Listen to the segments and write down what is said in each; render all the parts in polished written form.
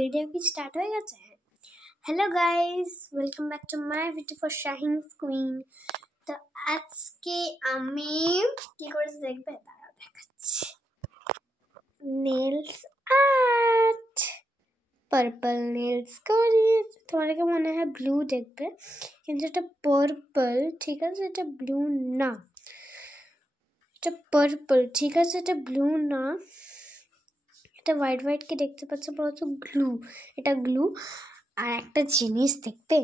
Video की start हो গেছে। Hello guys, welcome back to my video for Shahin queen. তো আজকে আমি কি করেছি দেখবে, দাঁড়াও দেখাচ্ছি। নেলস আর্ট, পার্পল নেলস করি। তোমাদেরকে মনে হয় ব্লু দেখবে, কিন্তু এটা পার্পল, ঠিক আছে? এটা ব্লু না, এটা পার্পল, ঠিক আছে? এটা ব্লু না, এটা হোয়াইট হোয়াইট কি দেখতে পাচ্ছ, বলতো গ্লু, এটা গ্লু। আর একটা জিনিস দেখতে,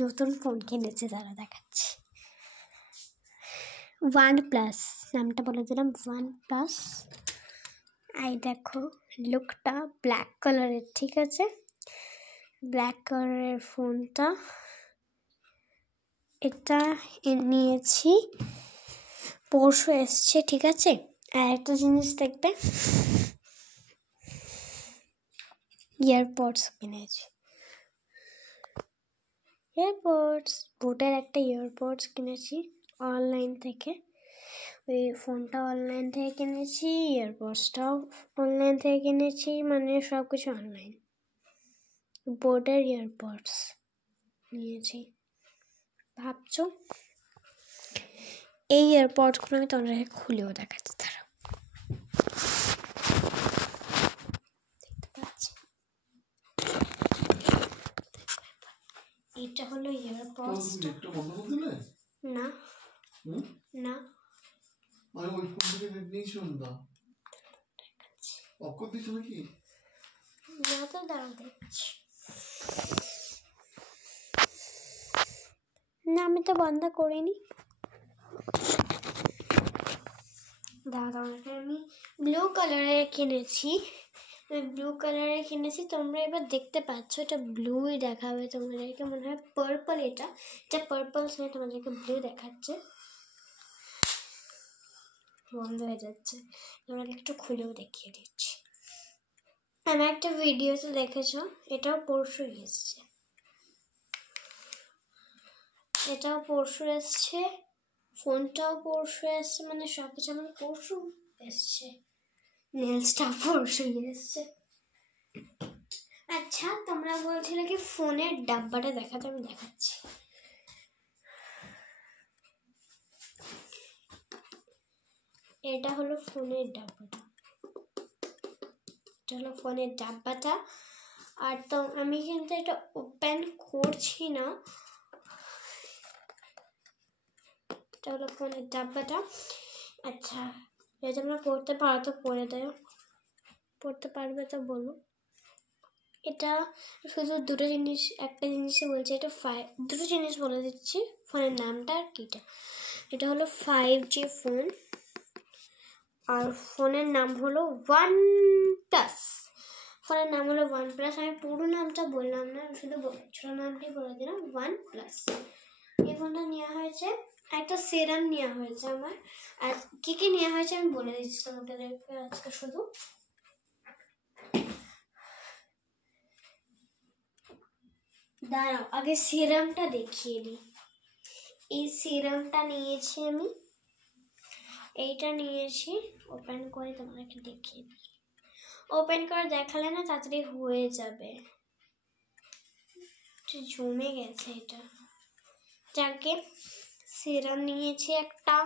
নতুন ফোন কিনেছে, তারা দেখাচ্ছি। OnePlus নামটা বলে দিলাম, OnePlus। এই দেখো লুকটা ব্ল্যাক কালারের, ঠিক আছে? ব্ল্যাক কালারের ফোনটা, এটা নিয়েছি, পরশু এসছে, ঠিক আছে? আর একটা জিনিস দেখবে, ইয়ারপডস কিনেছি। ইয়ারপডস, বোটের একটা ইয়ারপডস কিনেছি অনলাইন থেকে। ওই ফোনটা অনলাইন থেকে কিনেছি, ইয়ারপডসটাও অনলাইন থেকে কিনেছি, মানে সব কিছু অনলাইন। বোটের ইয়ারপডস নিয়েছি। ভাবছো এই ইয়ারপডসগুলো আমি তোমাদেরকে খুলেও দেখাচ্ছি, তারা এটা হলো ইয়ারপডস। না না, আমি ওই ফোন থেকে নেট নিয়েছিলাম না, অফ করে দিয়েছো নাকি? না তো, দাঁড়াও দেখছি। না, আমি তো বন্ধ করিনি। দাঁড়াও, আমি ব্লু কালারের কিনেছি, ব্লু কালারের কিনেছি। তোমরা এবার দেখতে পাচ্ছ, এটা ব্লুই দেখাবে তোমাদেরকে, মনে হয় পার্পল। এটা পার্পল, সে তোমাদেরকে ব্লু দেখাচ্ছে, বন্ধ হয়ে যাচ্ছে। তোমরা একটু খুলেও দেখিয়ে দিচ্ছি। আমার একটা ভিডিওতে দেখেছো, এটাও পরশু এসছে, এটাও পরশু এসছে, ফোনটাও পরশু এসছে, মানে সব কিছু আমার পরশু এসছে। নেলসটা পরশু এসছে। আচ্ছা, তোমরা বলছিলে কি ফোনের ডাব্বাটা দেখাতে, আমি দেখাচ্ছি। এটা হলো ফোনের ডাব্বাটা, এটা হলো ফোনের ডাব্বাটা। আর তো আমি কিন্তু এটা ওপেন করছি না। এটা হলো ফোনের ডাব্বাটা। আচ্ছা, যদি তোমরা পড়তে পারো তো পড়ে দেও, পড়তে পারবে তো বলো। এটা শুধু দুটো জিনিস, একটা জিনিসই বলছি, এটা দুটো জিনিস বলে দিচ্ছি, ফোনের নামটা আর কিটা। এটা হলো 5G ফোন, আর ফোনের নাম হলো OnePlus। ফোনের নাম হলো OnePlus। আমি পুরো নামটা বললাম না, শুধু ছোট নামটাই বলে দিলাম, OnePlus। এই ফোনটা নেওয়া হয়েছে, একটা সিরাম নেওয়া হয়েছে আমার। আর কি কি নেওয়া হয়েছে আমি বলে দিচ্ছি তোমাকে আজকে। শুধু দাঁড়াও, আগে সিরামটা দেখিয়ে দিই। এই সিরামটা নিয়েছি আমি, এইটা নিয়েছি। ওপেন করে তোমাকে দেখিয়ে দিই। ওপেন করে দেখালে না তাড়াতাড়ি হয়ে যাবে, জমে গেছে এটা। যাকে সিরাম নিয়েছি একটা,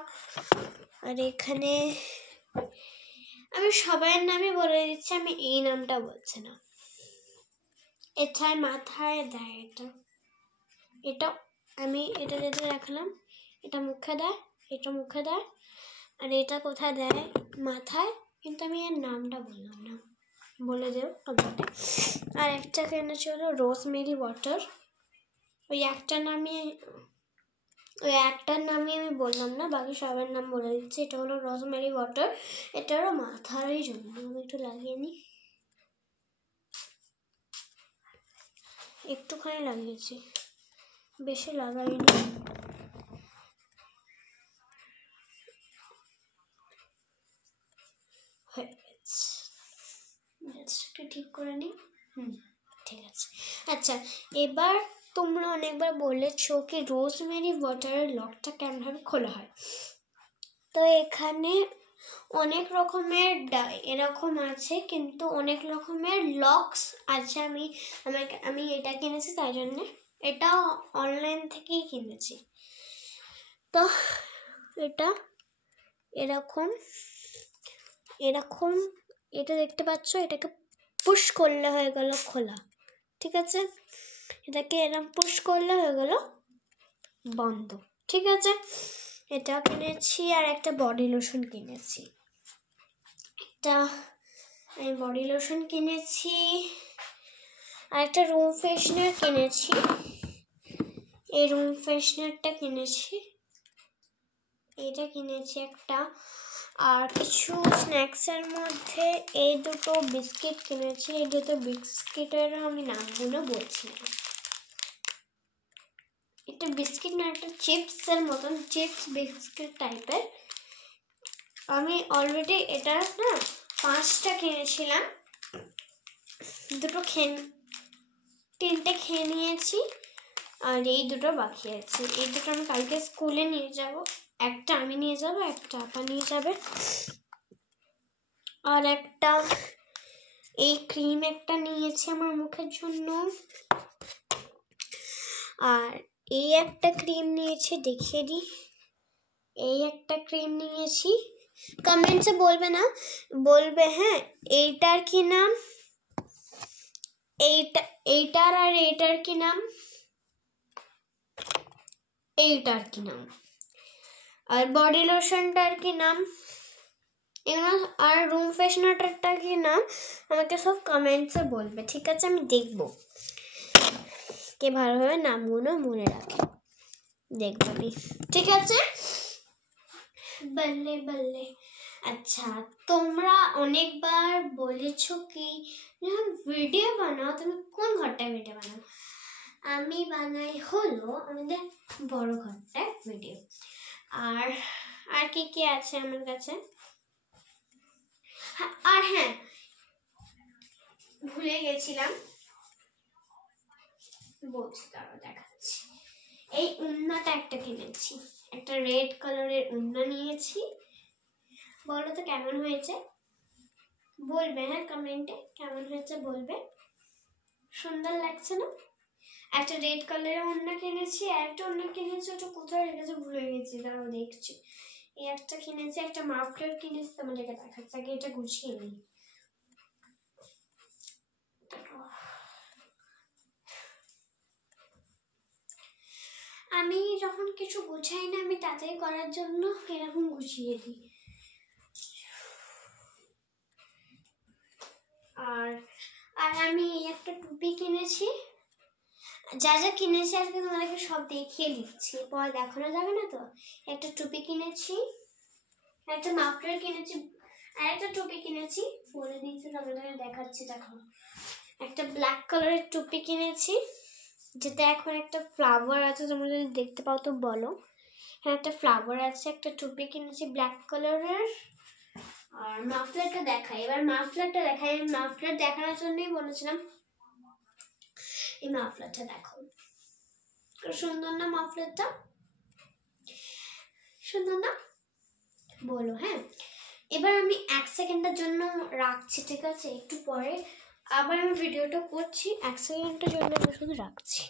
আর এখানে আমি সবাইয়ের নামই বলে দিচ্ছি, আমি এই নামটা বলছি না। এটায় মাথায় দেয়, এটা আমি এটা যেটা রাখলাম, এটা মুখে দেয়, এটা মুখে দেয়, আর এটা কোথায় দেয়, মাথায়। কিন্তু আমি এর নামটা বললাম না, বলে দেব আপনাকে। আর একটা কিনেছি হলো রোজমেরি ওয়াটার। ওই একটার নামই আমি বললাম না, বাকি সবার নাম বলে দিচ্ছি। এটা হলো রোজমেরি ওয়াটার, এটারও মাথারই জন্য। আমি একটু লাগিয়ে নিই, একটুখানি লাগিয়েছি, বেশি লাগাইনি। একটু ঠিক করে নিই, ঠিক আছে। আচ্ছা, এবার তোমরা অনেকবার বলেছো কি রোজমেরি ওয়াটারের লকটা কেমনভাবে খোলা হয়। তো এখানে অনেক রকমের এরকম আছে, কিন্তু অনেক রকমের লক্স আছে। আমি এটা কিনেছি, তাই জন্য এটা অনলাইন থেকেই কিনেছি। তো এটা এরকম এটা দেখতে পাচ্ছ, এটাকে পুশ করলে হয়ে গেল খোলা, ঠিক আছে? এটাকে এরকম পুশ করলে হয়ে গেল বন্ধ, ঠিক আছে? এটা কিনেছি। আর একটা বডি লোশন কিনেছি, আমি বডি লোশন কিনেছি। আর একটা রুম ফ্রেশনার কিনেছি, এই রুম ফ্রেশনারটা কিনেছি, এটা কিনেছি একটা। আর কিছু স্ন্যাক্সের মধ্যে এই দুটো বিস্কিট কিনেছি। এই দুটো বিস্কিটের আমি নামগুলো বলছি না। এটা বিস্কিট না, একটা চিপসের মতন, চিপস বিস্কিট টাইপের। আমি অলরেডি এটা না 5টা কিনেছিলাম, তিনটে খেয়ে নিয়েছি, আর এই দুটো বাকি আছে। এই দুটো আমি কালকে স্কুলে নিয়ে যাব। একটা আমি নিয়ে যাব, একটা আপা নিয়ে যাবে। আর একটা এই ক্রিম একটা নিয়েছি আমার মুখের জন্য। আর এই একটা ক্রিম নিয়েছি, দেখিয়ে দিই। এই একটা ক্রিম নিয়েছি। কমেন্টসে বলবে না, বলবে হ্যাঁ এইটার কি নাম, এইটার আর এইটার কি নাম, এইটার কি নাম, আর বডি লোশনটার কি নাম, এগুলো, আর রুম ফ্রেশনারটা কি নাম, আমাকে সব কমেন্টসে বলবে, ঠিক আছে? আমি দেখব কে ভালোভাবে নামগুলো মনে রাখে, দেখবো আমি, ঠিক আছে? বললে বললে। আচ্ছা, তোমরা অনেকবার বলেছো কি যখন ভিডিও বানাও তুমি কোন ঘরটায় ভিডিও বানাও? আমি বানাই হলো আমাদের বড় ঘরটায় ভিডিও। আর কি আছে আমার কাছে? আর হ্যাঁ, ভুলে গেছিলাম, বলছি, তারপর দেখাচ্ছি। এই উন্নাটা একটা কিনেছি, একটা রেড কালারের উন্না নিয়েছি। বলো তো কেমন হয়েছে, বলবে হ্যাঁ কমেন্টে কেমন হয়েছে বলবে। সুন্দর লাগছে না? একটা রেড কালারের ওড়না কিনেছি, একটা ওড়না কিনেছি, ওটা কোথায় রেখেছে ভুলে গেছি, তারাও দেখছি। এই একটা কিনেছি, একটা মাফলার কিনেছি, তোমাদেরকে দেখাচ্ছি, আগে এটা গুছিয়ে নিই। আমি যখন কিছু গুছাই না, আমি তাড়াতাড়ি করার জন্য এরকম গুছিয়ে দিই। আর আমি একটা টুপি কিনেছি। যা যা কিনেছি আজকে তোমাদেরকে সব দেখিয়ে দিচ্ছি, পরে দেখানো যাবে না তো। একটা টুপি কিনেছি, একটা মাফলার কিনেছি, আর একটা টুপি কিনেছি, বলে দিয়েছি তোমাদের দেখাচ্ছি, দেখো। একটা ব্ল্যাক কালারের টুপি কিনেছি, যেটা এখন একটা ফ্লাওয়ার আছে, তোমরা যদি দেখতে পাও তো বলো। হ্যাঁ, একটা ফ্লাওয়ার আছে। একটা টুপি কিনেছি ব্ল্যাক কালারের। আর মাফলারটা দেখাই, এবার মাফলারটা দেখাই। আমি মাফলার দেখানোর জন্যই বলেছিলাম, এই মাফলারটা দেখো, সুন্দর না মাফলারটা? সুন্দর না? বলো হ্যাঁ। এবার আমি 1 সেকেন্ডের জন্য রাখছি, ঠিক আছে? একটু পরে আবার আমি ভিডিওটা করছি, 1 সেকেন্ডের জন্য আমি শুধু রাখছি।